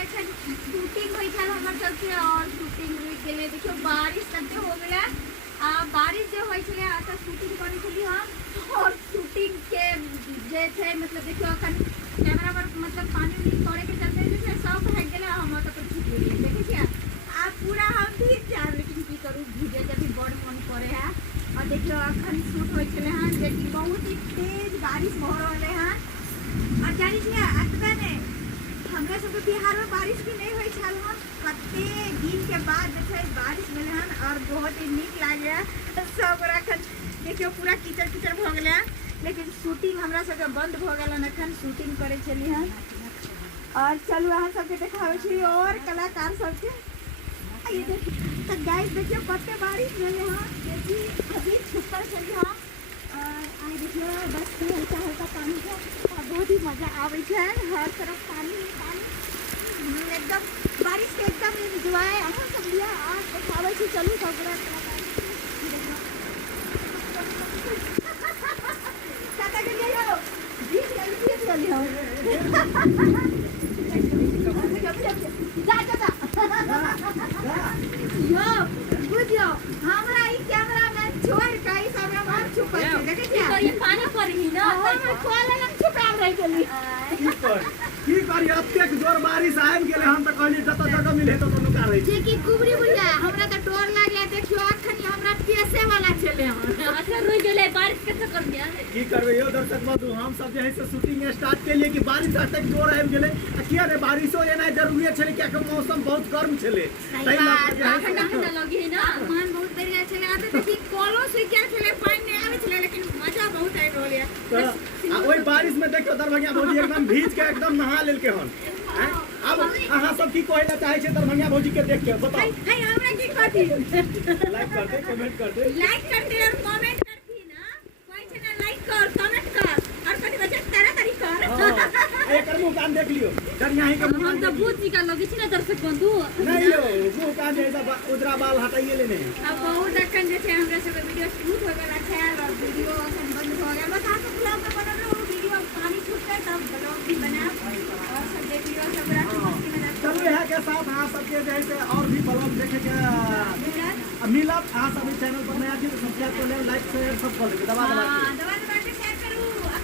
अच्छा शूटिंग होई छल हमर सबके और शूटिंग रुक गेले देखियो बारिश तक हो गेले बारिश जे होई छले त शूटिंग करै छली हम और शूटिंग के जे छै मतलब देखियो अखन कैमरा पर मतलब पानी उनी करे के चलते जे छै सब भाग गेले हम त पर छूट गेलिए देखे छियै आ पूरा हम भी जान लेकिन की करू वीडियो जब भी बड़ मन करे है और देखियो अखन शूट होई छले हां जे कि बहुत ही तेज बारिश हो रहले हां और जानी छियै अतबे ने हमरा सबके बिहार में बारिश भी नहीं होई छल हम कते दिन के बाद जे छै बारिश भेले हन और बहुत ही नीक लागे सब अखन देखियो पूरा कीचड़ कीचड़ भ गेले लेकिन शूटिंग हमरा सबके बंद भ गेलन अखन शूटिंग करे छली हन और चलू अहाँ सबके देखाबै छी और कलाकार सबके ये देखिए तो गाइस देखियो कते बारिश भेले हन जेकि अभी छुपर छली हन और आई देखियो बस हल्का हल्का पानी है और बहुत ही मजा आवे छै हर तरफ पानी पानी एकदम बारिश के एकदम एंजॉय अहाँ सब लिया आज देखाबै छी चलू सब चाचा के लिए हो बीच गलती से लियो जा चाचा यो बुझियो हमरा ई कैमरामैन छोड़ के ई सब बाहर छुप के देखे छियै तो ये पानी पड़ी ना हम खोले लग छुपा रह गेली की करी अतेक जोर बारिश आबि गेले हम त कहली जत जगह मिले त नुका रही जे की कुबरी बुझा हमरा त डर लागले देखियो अखनी हमरा पेसे वाला चले हम अच्छा रुक गेले बारिश के चक्कर में की करबे यो दर्शक बंधु हम सब जे है से शूटिंग स्टार्ट के लिए कि बारिश अतेक जोर आबि गेले आ किया रे बारिशो एना जरूरी छले किया कि मौसम बहुत गर्म छले सही बात ठंडा ठंडा लगी है ना मान बहुत बढ़िया छले आते देखी कॉलो से क्या छले पानी नहीं आवे छले लेकिन मजा बहुत आइ रहल है आ ओई बारिश में देखियो दरभंगा भौजी एकदम भीज के एकदम नहा लेल के हन अब अहाँ सब की कहला चाहे छै दरभंगा भौजी के देख के बताओ हाय हमरा की कहती लाइक कर दे कमेंट कर दे और कमेंट करती ना कोई छै ना लाइक कर कमेंट कर और कथि बचे तारा तारी कर एकर मुंह कान देख लियो डरिया ही के हम तो भूत निकाल लगी छी ना दर्शक बंधु नहीं यो मुंह कान जैसा उजरा बाल हटाइए लेने अब बहुत अखन जे छै हमरा सब वीडियो शूट हो गेला छै और वीडियो अखन बंद हो गया बस आप ब्लॉग में बनल रहो वीडियो पानी छूटते तब ब्लॉग भी बनाब और सब देखियो सब रात मस्ती में चलू यहाँ के साथ अहाँ सबके जैसे और भी ब्लॉग देखे के मिलत अहाँ सब चैनल पर नया छी सब्सक्राइब कर ले लाइक शेयर सब कर दे दबा दबा